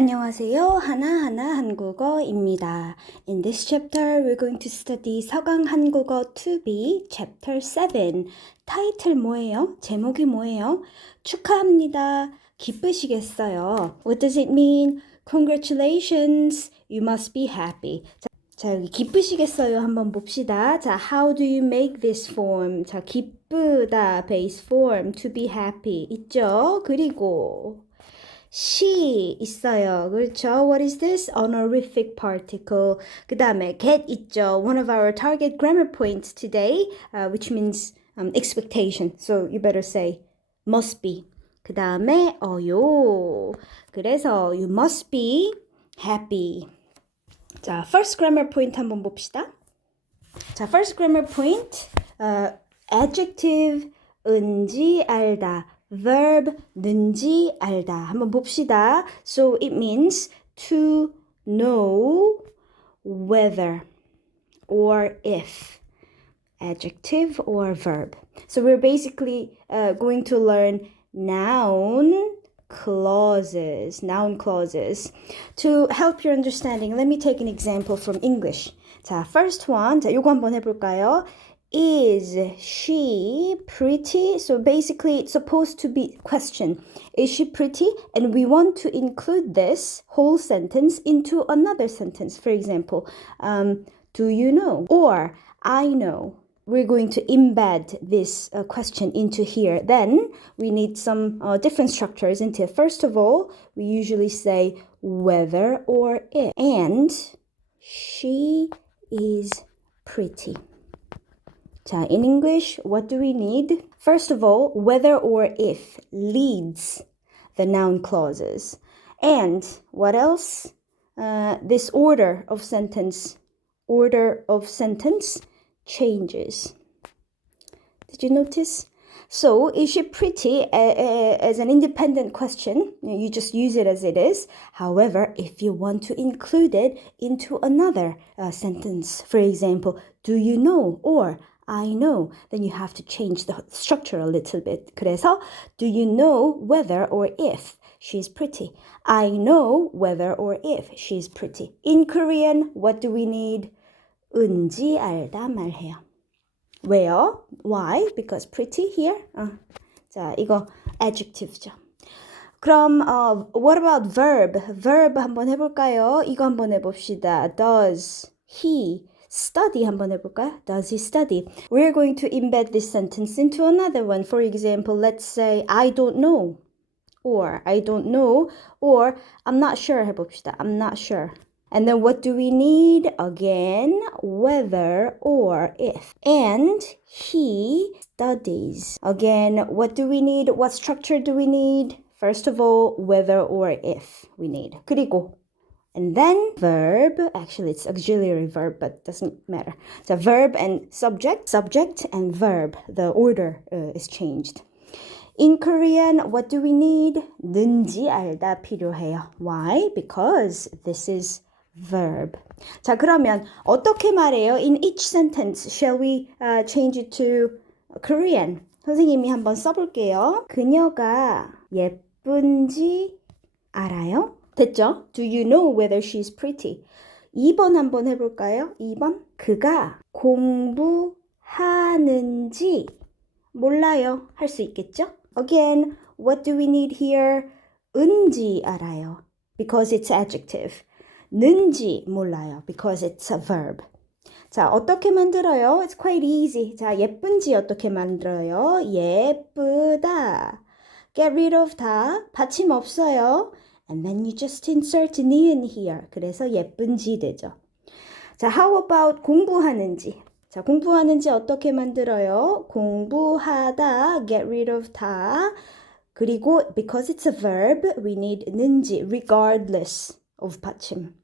안녕하세요. 하나하나 한국어입니다. In this chapter, we're going to study 서강 한국어 2B Chapter 7. 타이틀 뭐예요? 제목이 뭐예요? 축하합니다. 기쁘시겠어요? What does it mean? Congratulations. You must be happy. 자, 여기 기쁘시겠어요? 한번 봅시다. 자, how do you make this form? 자, 기쁘다 base form to be happy 있죠? 그리고 she 있어요. 그렇죠? What is this? Honorific particle. 그 다음에 get 있죠. One of our target grammar points today, which means expectation. So you better say must be. 그 다음에 어요. 그래서 you must be happy. 자, first grammar point 한번 봅시다. 자, first grammar point, adjective, 은지 알다. verb, 는지 알다. 한번 봅시다. So it means to know whether or if. Adjective or verb. So we're basically going to learn noun clauses. To help your understanding, let me take an example from English. 자, first one. 자, 요거 한번 해볼까요? Is she pretty? So basically it's supposed to be question. Is she pretty? And we want to include this whole sentence into another sentence. For example, do you know? Or I know. We're going to embed this question into here. Then we need some different structures into it. First of all, we usually say whether or if. And she is pretty. 자, in English, what do we need? First of all, whether or if leads the noun clauses. And what else? This order of sentence changes. Did you notice? So, is she pretty as an independent question? You just use it as it is. However, if you want to include it into another sentence, for example, do you know? Or I know, then you have to change the structure a little bit. 그래서, do you know whether or if she's pretty? I know whether or if she's pretty. In Korean, what do we need? 은지 알다 말해요. 왜요? Why? Because pretty here. 자, 이거 adjective죠. 그럼 what about verb? Verb 한번 해볼까요? 이거 한번 해봅시다. Does he study 한번 해볼까요? Does he study? We're going to embed this sentence into another one. For example, let's say I don't know. Or I don't know. Or I'm not sure 해봅시다. I'm not sure. And then what do we need? Again, whether or if. And he studies. Again, what do we need? What structure do we need? First of all, whether or if we need. 그리고 and then verb, actually it's auxiliary verb, but doesn't matter. So verb and subject and verb. The order is changed. In Korean, what do we need? 는지 알다 필요해요. Why? Because this is verb. 자, 그러면 어떻게 말해요? In each sentence, shall we change it to Korean? 선생님이 한번 써볼게요. 그녀가 예쁜지 알아요? 됐죠? Do you know whether she's pretty? 2번 한번 해볼까요? 2번. 그가 공부하는지 몰라요. 할 수 있겠죠? Again, what do we need here? 은지 알아요. Because it's adjective. 는지 몰라요. Because it's a verb. 자, 어떻게 만들어요? It's quite easy. 자, 예쁜지 어떻게 만들어요? 예쁘다. Get rid of 다. 받침 없어요. And then you just insert ni은 here. 그래서 예쁜지 되죠. 자, how about 공부하는지? 자, 공부하는지 어떻게 만들어요? 공부하다. Get rid of 다. 그리고 because it's a verb, we need 는지 regardless of 받침.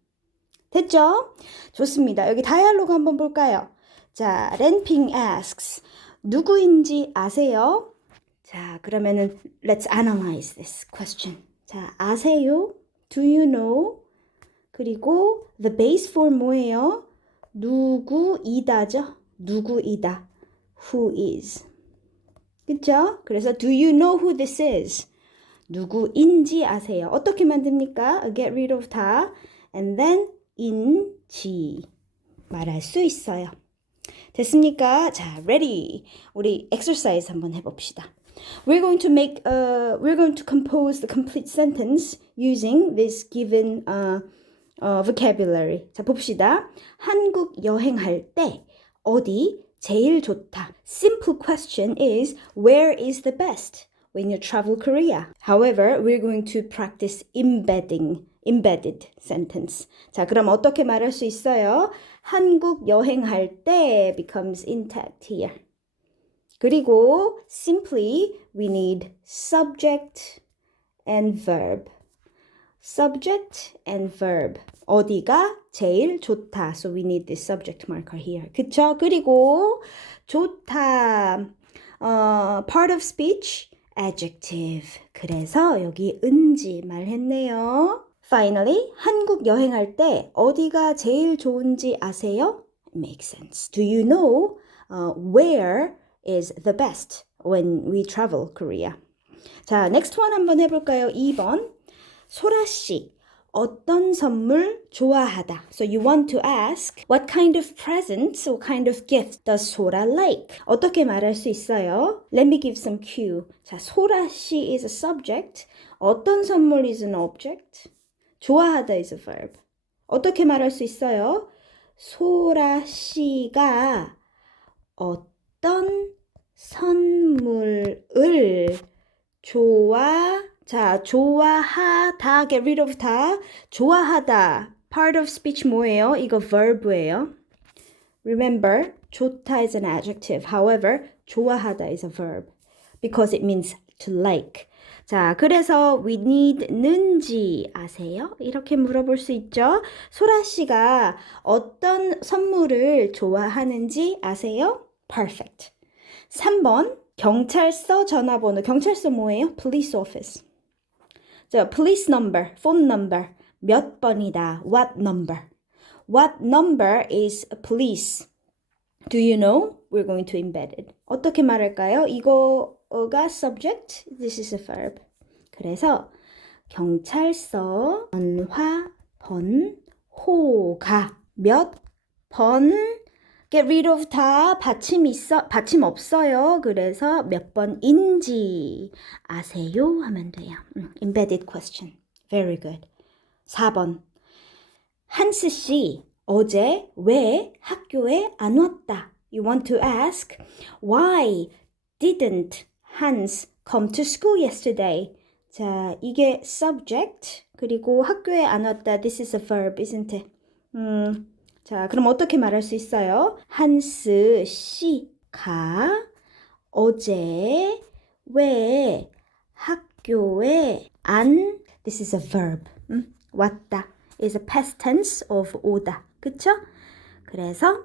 됐죠? 좋습니다. 여기 다이얼로그 한번 볼까요? 자, 렌핑 asks, 누구인지 아세요? 자, 그러면은 let's analyze this question. 자, 아세요? Do you know? 그리고 the base form 뭐예요? 누구이다죠? 누구이다. Who is. 그쵸? 그래서 do you know who this is? 누구인지 아세요? 어떻게 만듭니까? Get rid of 다 and then 인지 말할 수 있어요. 됐습니까? 자, ready. 우리 exercise 한번 해봅시다. We're going to compose the complete sentence using this given vocabulary. 자, 봅시다. 한국 여행할 때 어디 제일 좋다? Simple question is, where is the best when you travel Korea? However, we're going to practice embedded sentence. 자, 그럼 어떻게 말할 수 있어요? 한국 여행할 때 becomes intact here. 그리고 simply we need subject and verb. Subject and verb. 어디가 제일 좋다. So we need this subject marker here. 그쵸? 그리고 좋다. Part of speech, adjective. 그래서 여기 은지 말했네요. Finally, 한국 여행할 때 어디가 제일 좋은지 아세요? Makes sense. Do you know where is the best when we travel Korea? 자, next one 한번 해볼까요? 2번. 소라 씨, 어떤 선물 좋아하다? So you want to ask, what kind of presents, what kind of gift does 소라 like? 어떻게 말할 수 있어요? Let me give some cue. 자, 소라 씨 is a subject. 어떤 선물 is an object. 좋아하다 is a verb. 어떻게 말할 수 있어요? 소라 씨가 어떤 선물을 좋아하다, get rid of 다, 좋아하다. Part of speech 뭐예요? 이거 verb예요. Remember, 좋다 is an adjective. However, 좋아하다 is a verb because it means to like. 자, 그래서 we need는지 아세요? 이렇게 물어볼 수 있죠. 소라 씨가 어떤 선물을 좋아하는지 아세요? Perfect. 3번, 경찰서 전화번호. 경찰서 뭐예요? Police office. 자, police number, phone number. 몇 번이다? What number? What number is police? Do you know? We're going to embed it. 어떻게 말할까요? 이거가 subject, this is a verb. 그래서 경찰서 전화 번호가 몇 번 get rid of 다 받침 없어요. 그래서 몇 번인지 아세요? 하면 돼요. Embedded question. Very good. 4번. 한스 씨, 어제 왜 학교에 안 왔다? You want to ask, why didn't Hans come to school yesterday? 자, 이게 subject, 그리고 학교에 안 왔다. This is a verb, isn't it? 자, 그럼 어떻게 말할 수 있어요? 한스 씨가 어제 왜 학교에 안 This is a verb. 왔다 is a past tense of 오다. 그쵸? 그래서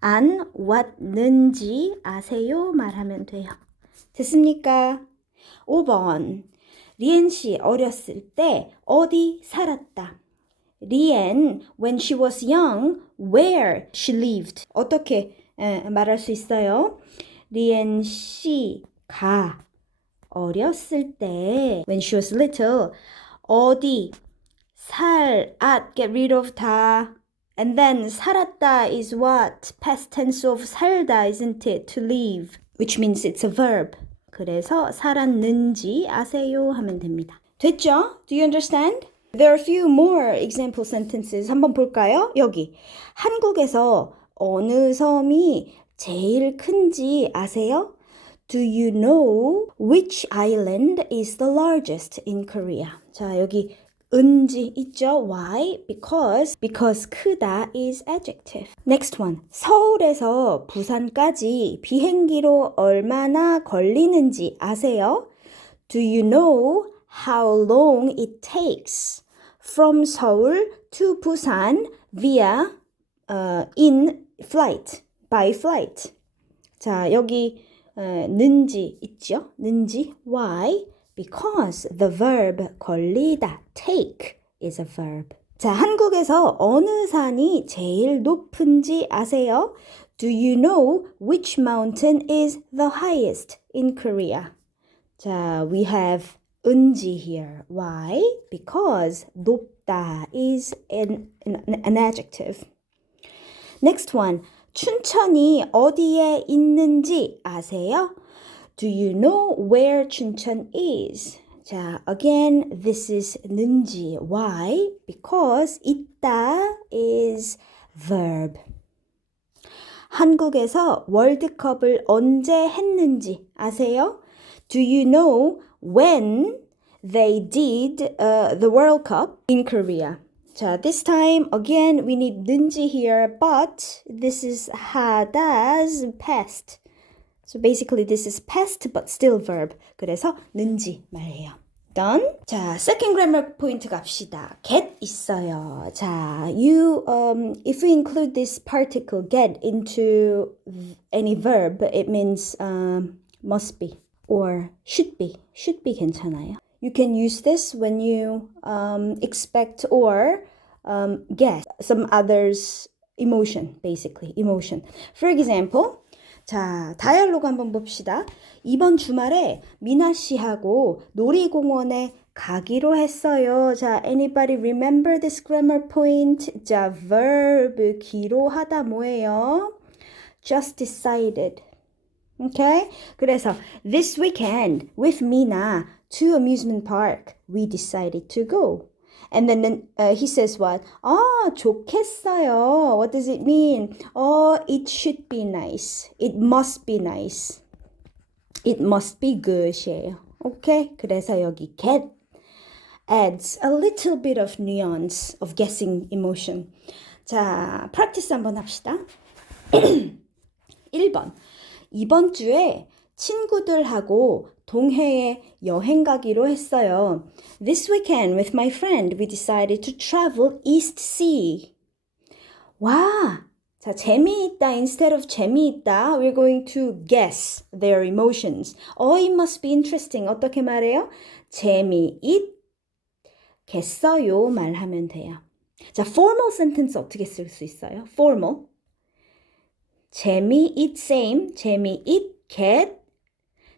안 왔는지 아세요? 말하면 돼요. 됐습니까? 5번. 리엔 씨 어렸을 때 어디 살았다? 리엔, when she was young, where she lived. 어떻게 말할 수 있어요? 리엔 씨가 어렸을 때, when she was little, 어디, get rid of 다. And then 살았다 is what? Past tense of 살다, isn't it? To live, which means it's a verb. 그래서 살았는지 아세요? 하면 됩니다. 됐죠? Do you understand? There are a few more example sentences. 한번 볼까요? 여기. 한국에서 어느 섬이 제일 큰지 아세요? Do you know which island is the largest in Korea? 자, 여기 은지 있죠? Why? Because 크다 is adjective. Next one. 서울에서 부산까지 비행기로 얼마나 걸리는지 아세요? Do you know how long it takes from Seoul to Busan via by flight? 자, 여기 는지 있죠? 는지. Why? Because the verb 걸리다, take, is a verb. 자, 한국에서 어느 산이 제일 높은지 아세요? Do you know which mountain is the highest in Korea? 자, we have 은지 here. Why? Because 높다 is an adjective. Next one. 춘천이 어디에 있는지 아세요? Do you know where 춘천 is? 자, again, this is 는지. Why? Because 있다 is verb. 한국에서 월드컵을 언제 했는지 아세요? Do you know when they did the World Cup in Korea? 자, this time, again, we need 는지 here, but this is 하다's past. So basically, this is past, but still verb. 그래서 는지 말해요. Done? 자, second grammar point 갑시다. get 있어요. 자, if we include this particle get into any verb, it means must be or should be. should be 괜찮아요. You can use this when you expect or guess some others' emotion, basically, emotion. For example, 자, 다이얼로그 한번 봅시다. 이번 주말에 미나 씨하고 놀이공원에 가기로 했어요. 자, anybody remember this grammar point? 자, verb 기로하다 뭐예요? Just decided. Okay? 그래서 this weekend with Mina to amusement park, we decided to go. And then he says what? 좋겠어요. What does it mean? It should be nice. It must be nice. It must be good. Okay? 그래서 여기 get adds a little bit of nuance of guessing emotion. 자, practice 한번 합시다. 1번. 이번 주에 친구들하고 동해에 여행 가기로 했어요. This weekend with my friend we decided to travel East Sea. 와! 자, 재미있다 instead of 재미있다 we're going to guess their emotions. It must be interesting. 어떻게 말해요? 재미있겠어요 말하면 돼요. 자, formal sentence 어떻게 쓸 수 있어요? formal. 재미있 same, 재미있겠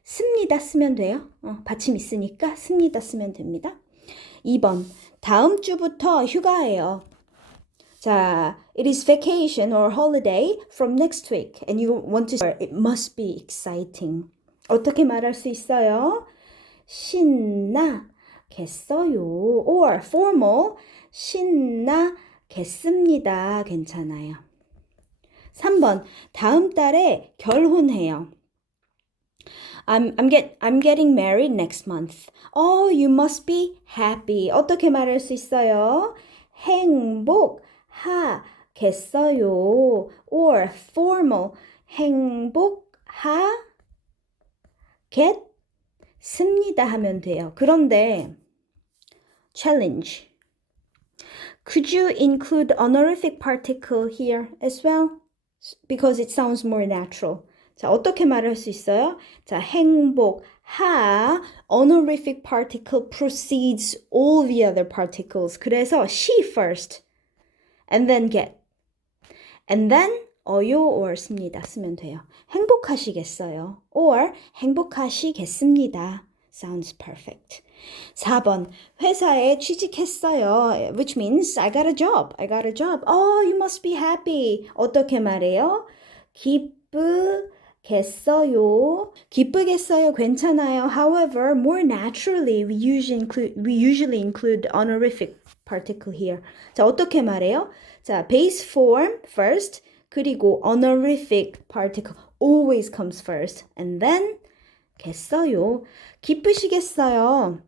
습니다 쓰면 돼요. 받침 있으니까 습니다 쓰면 됩니다. 2번, 다음 주부터 휴가예요. 자, it is vacation or holiday from next week and you want to it must be exciting. 어떻게 말할 수 있어요? 신나겠어요 or formal 신나겠습니다. 괜찮아요. 3번, 다음 달에 결혼해요. I'm getting married next month. You must be happy. 어떻게 말할 수 있어요? 행복하겠어요. Or formal. 행복하겠습니다 하면 돼요. 그런데 challenge. Could you include honorific particle here as well? Because it sounds more natural. 자, 어떻게 말할 수 있어요? 자, 행복하 honorific particle precedes all the other particles. 그래서 she first and then get and then 어요 or 습니다 쓰면 돼요. 행복하시겠어요? or 행복하시겠습니다. Sounds perfect. 4번, 회사에 취직했어요. Which means I got a job. I got a job. You must be happy. 어떻게 말해요? 기쁘겠어요. 기쁘겠어요. 괜찮아요. However, more naturally, we usually include honorific particle here. 자, 어떻게 말해요? 자, base form first, 그리고 honorific particle always comes first. And then 겠어요. 기쁘시겠어요.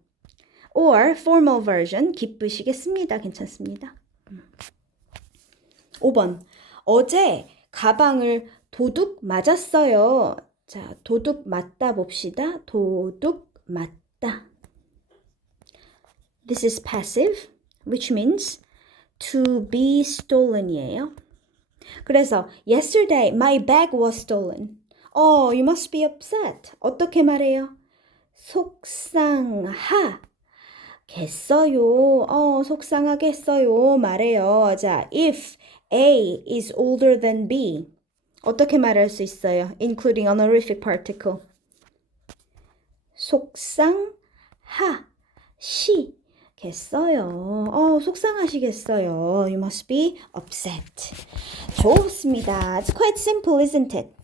Or formal version, 기쁘시겠습니다. 괜찮습니다. 5번, 어제 가방을 도둑 맞았어요. 자, 도둑 맞다 봅시다. 도둑 맞다. This is passive, which means to be stolen이에요. 그래서 yesterday my bag was stolen. You must be upset. 어떻게 말해요? 속상하겠어요. 속상하겠어요. 말해요. 자, if A is older than B. 어떻게 말할 수 있어요? Including honorific particle. 겠어요. 속상하시겠어요. You must be upset. 좋습니다. It's quite simple, isn't it?